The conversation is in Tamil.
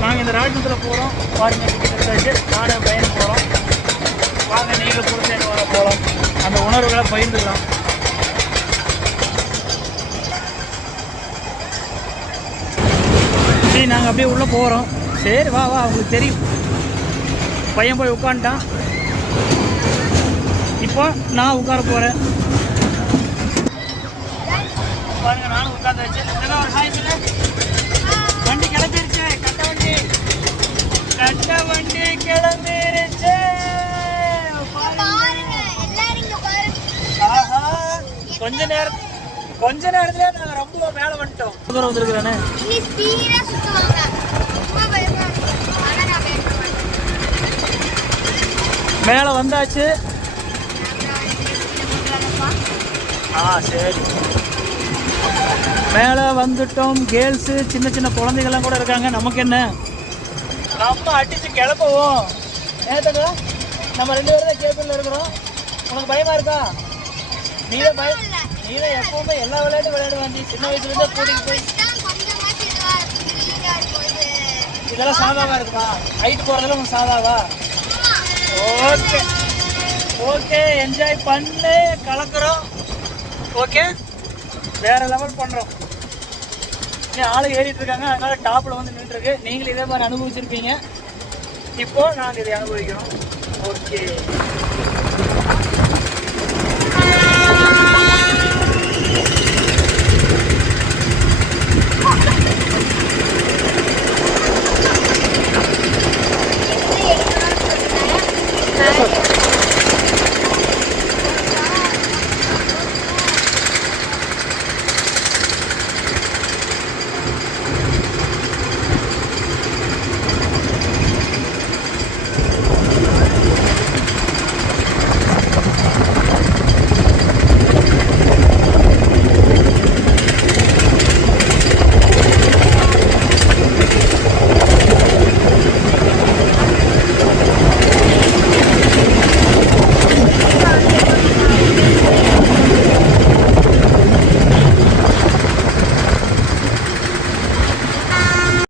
நாங்கள் இந்த ராஜத்தில் போகிறோம் பாருங்க டிக்கெட் எடுத்தாச்சு. நானும் பையன் போகிறோம் வாங்க நீங்களும் கூட சேர்ந்து வர போகலாம் அந்த உணர்வுகளை பகிர்ந்துக்கலாம். சரி நாங்கள் அப்படியே உள்ளே போகிறோம் சரி வா வா அவங்களுக்கு தெரியும். பையன் போய் உட்காந்துட்டான் இப்போ நான் உட்கார போகிறேன் பாருங்கள் நானும் உட்காந்து வச்சு ஒரு ஹாய் கொஞ்ச நேரம் கொஞ்ச நேரத்துல நாங்க ரொம்ப மேல வந்துட்டோம் தூரம் வந்திருக்கிறேனே. இனி ஸ்பீடா சுத்துவாங்க. சும்மா பயப்படாதீங்க ஆனா நான் பயப்பட மாட்டேன். மேல வந்தாச்சு. ஆ சரி. மேலே வந்துட்டோம். கேர்ள்ஸு சின்ன சின்ன குழந்தைகள்லாம் கூட இருக்காங்க. நமக்கு என்ன? நம்ம அடிச்சு கிளப்புவோம். ஏத்தடா நம்ம ரெண்டு பேரும் தான் கேபிளில் இருக்கிறோம். உனக்கு பயமா இருக்கா? பய நீயே எப்பவுமே எல்லா விளையாட்டும் விளையாடுவேன் நீ. சின்ன வயசுல இருந்தே கூட்டிட்டு போய் இதெல்லாம் சாதாவா இருக்குமா? ஹைட் போகிறதெல்லாம் உனக்கு சாதாவா? ஓகே. ஓகே என்ஜாய் பண்ணு கலக்குறோம். ஓகே? வேற லெவல் பண்ணுறோம் ஆளு ஏறிட்டு இருக்காங்க அதனால டாப்பில் வந்து நின்றுருக்கு நீங்களும் இதே மாதிரி அனுபவிச்சிருப்பீங்க இப்போ நாங்கள் இதை அனுபவிக்கிறோம். ஓகே.